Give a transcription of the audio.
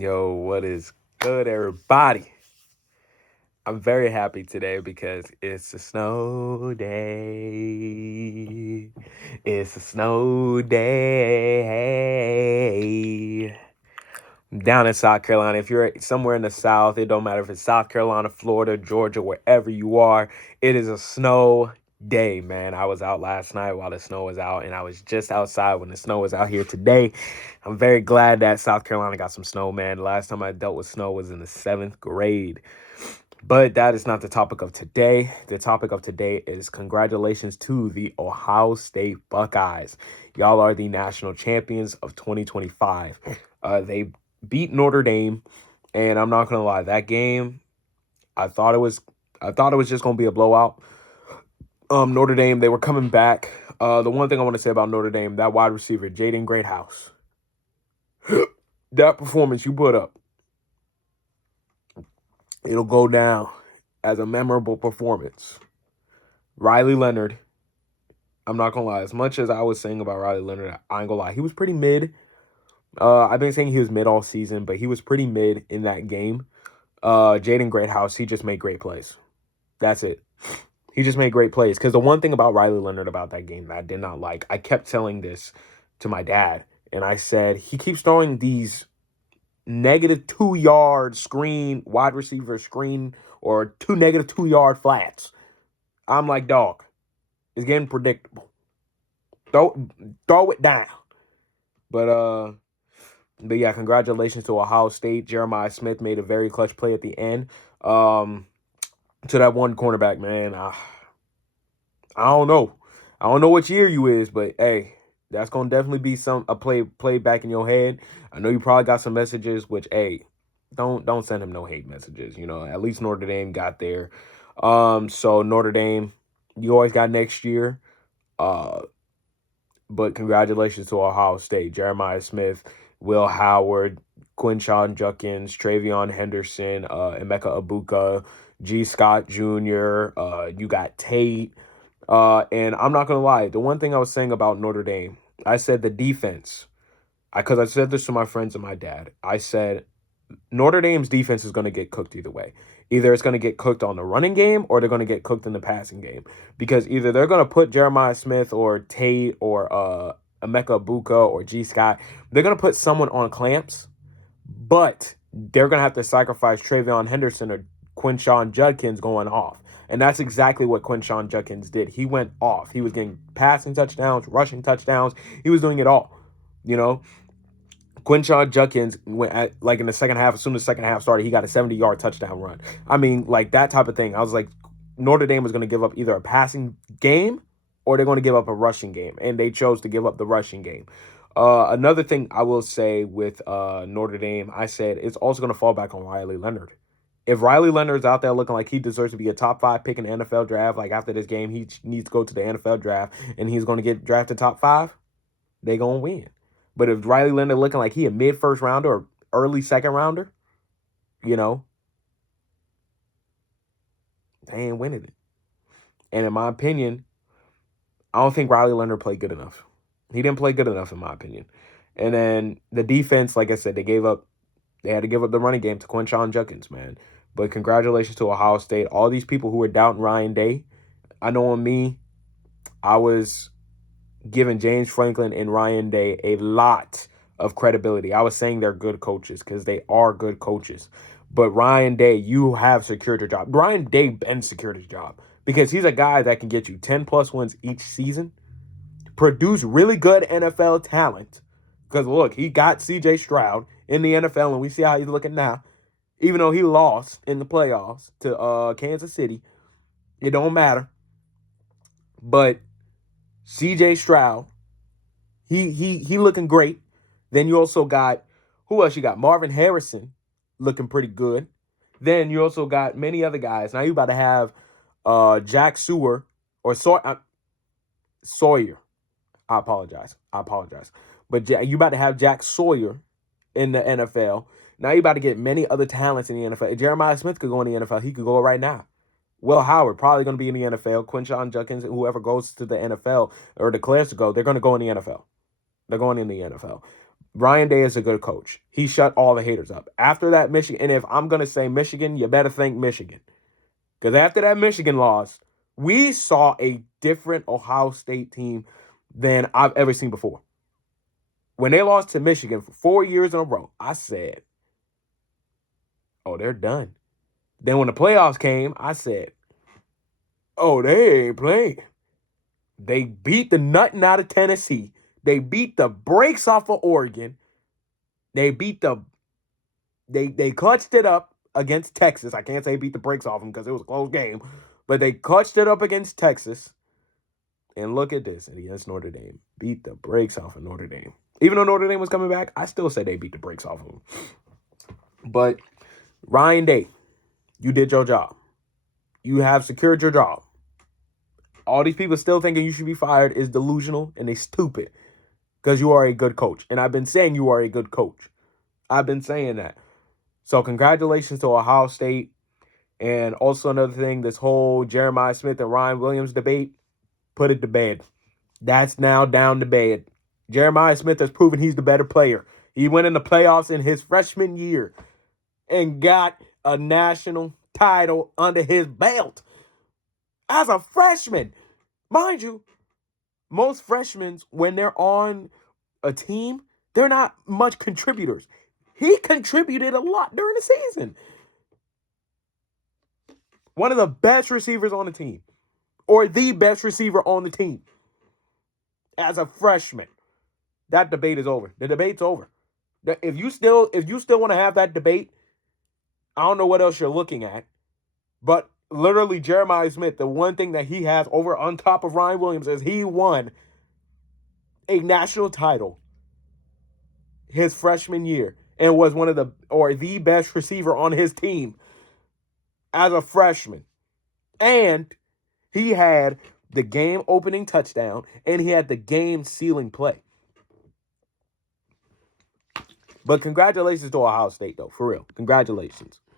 Yo, what is good, everybody? I'm very happy today because it's a snow day. It's a snow day. Down in South Carolina. If you're somewhere in the South, it don't matter if it's South Carolina, Florida, Georgia, wherever you are, it is a snow day, man. I was out last night while the snow was out, and I was just outside when the snow was out here today. I'm very glad that South Carolina got some snow, man. The last time I dealt with snow was in the 7th grade. But that is not the topic of today. The topic of today is congratulations to the Ohio State Buckeyes. Y'all are the national champions of 2025. They beat Notre Dame, and I'm not gonna lie, that game, I thought it was, I thought it was just gonna be a blowout. Notre Dame, they were coming back. The one thing I want to say about Notre Dame, that wide receiver, Jaden Greathouse, that performance you put up, it'll go down as a memorable performance. Riley Leonard, I'm not gonna lie, as much as I was saying about Riley Leonard, I ain't gonna lie, he was pretty mid. I've been saying he was mid all season, but he was pretty mid in that game. Jaden Greathouse, he just made great plays. That's it. He just made great plays. Because the one thing about Riley Leonard about that game that I did not like, I kept telling this to my dad, and I said, he keeps throwing these -2 yard screen, wide receiver screen, or two -2 yard flats. I'm like, dog, it's getting predictable. Throw it down. But yeah, congratulations to Ohio State. Jeremiah Smith made a very clutch play at the end. To that one cornerback, man. I don't know. I don't know what year you is, but hey, that's gonna definitely be a play back in your head. I know you probably got some messages, which hey, don't send him no hate messages. You know, at least Notre Dame got there. So Notre Dame, you always got next year. Uh, but congratulations to Ohio State. Jeremiah Smith, Will Howard, Quinshawn Judkins, Travion Henderson, Emeka Ibuka, G. Scott Jr., you got Tate. And I'm not going to lie, the one thing I was saying about Notre Dame, I said the defense, because I said this to my friends and my dad. I said Notre Dame's defense is going to get cooked either way. Either it's going to get cooked on the running game or they're going to get cooked in the passing game. Because either they're going to put Jeremiah Smith or Tate or Emeka Ibuka or G. Scott, they're going to put someone on clamps, but they're going to have to sacrifice Travion Henderson or Quinshawn Judkins going off. And that's exactly what Quinshawn Judkins did. He went off. He was getting passing touchdowns, rushing touchdowns. He was doing it all, you know. Quinshawn Judkins went in the second half. As soon as the second half started, he got a 70-yard touchdown run. I mean, like that type of thing. I was like, Notre Dame was going to give up either a passing game or they're going to give up a rushing game, and they chose to give up the rushing game. Another thing I will say with Notre Dame, I said it's also going to fall back on Riley Leonard. If Riley Leonard's out there looking like he deserves to be a top 5 pick in the NFL draft, like after this game, he needs to go to the NFL draft and he's going to get drafted top 5, they going to win. But if Riley Leonard looking like he a mid-first rounder or early second rounder, you know, they ain't winning it. And in my opinion, I don't think Riley Leonard played good enough. He didn't play good enough, in my opinion. And then the defense, like I said, they had to give up the running game to Quinshawn Judkins, man. But congratulations to Ohio State. All these people who were doubting Ryan Day, I know on me, I was giving James Franklin and Ryan Day a lot of credibility. I was saying they're good coaches because they are good coaches. But Ryan Day, you have secured your job. Ryan Day been secured his job because he's a guy that can get you 10+ wins each season, produce really good NFL talent. Because look, he got C.J. Stroud in the NFL, and we see how he's looking now. Even though he lost in the playoffs to Kansas City, it don't matter. But C.J. Stroud, he looking great. Then you also got, who else you got? Marvin Harrison looking pretty good. Then you also got many other guys. Now you about to have Jack Seward or Sawyer. I apologize. But you about to have Jack Sawyer in the NFL. Now you about to get many other talents in the NFL. If Jeremiah Smith could go in the NFL, he could go right now. Will Howard probably going to be in the NFL. Quinshawn Judkins, whoever goes to the NFL or declares to go, they're going to go in the NFL. They're going in the NFL. Ryan Day is a good coach. He shut all the haters up. After that Michigan, and if I'm going to say Michigan, you better think Michigan. Because after that Michigan loss, we saw a different Ohio State team than I've ever seen before. When they lost to Michigan for 4 years in a row, I said, oh, they're done. Then when the playoffs came, I said, oh, they ain't playing. They beat the nutting out of Tennessee. They beat the brakes off of Oregon. They clutched it up against Texas. I can't say beat the brakes off them because it was a close game. But they clutched it up against Texas. And look at this. Against Notre Dame. Beat the brakes off of Notre Dame. Even though Notre Dame was coming back, I still say they beat the brakes off of them. But Ryan Day, you did your job. You have secured your job. All these people still thinking you should be fired is delusional and they stupid because you are a good coach. And I've been saying you are a good coach. I've been saying that. So congratulations to Ohio State. And also another thing, this whole Jeremiah Smith and Ryan Williams debate, put it to bed. That's now down to bed. Jeremiah Smith has proven he's the better player. He went in the playoffs in his freshman year and got a national title under his belt as a freshman. Mind you, most freshmen, when they're on a team, they're not much contributors. He contributed a lot during the season. One of the best receivers on the team, or the best receiver on the team, as a freshman. That debate is over. The debate's over. If you still want to have that debate, I don't know what else you're looking at. But literally, Jeremiah Smith, the one thing that he has over on top of Ryan Williams is he won a national title his freshman year and was the best receiver on his team as a freshman. And he had the game opening touchdown and he had the game sealing play. But congratulations to Ohio State, though, for real. Congratulations.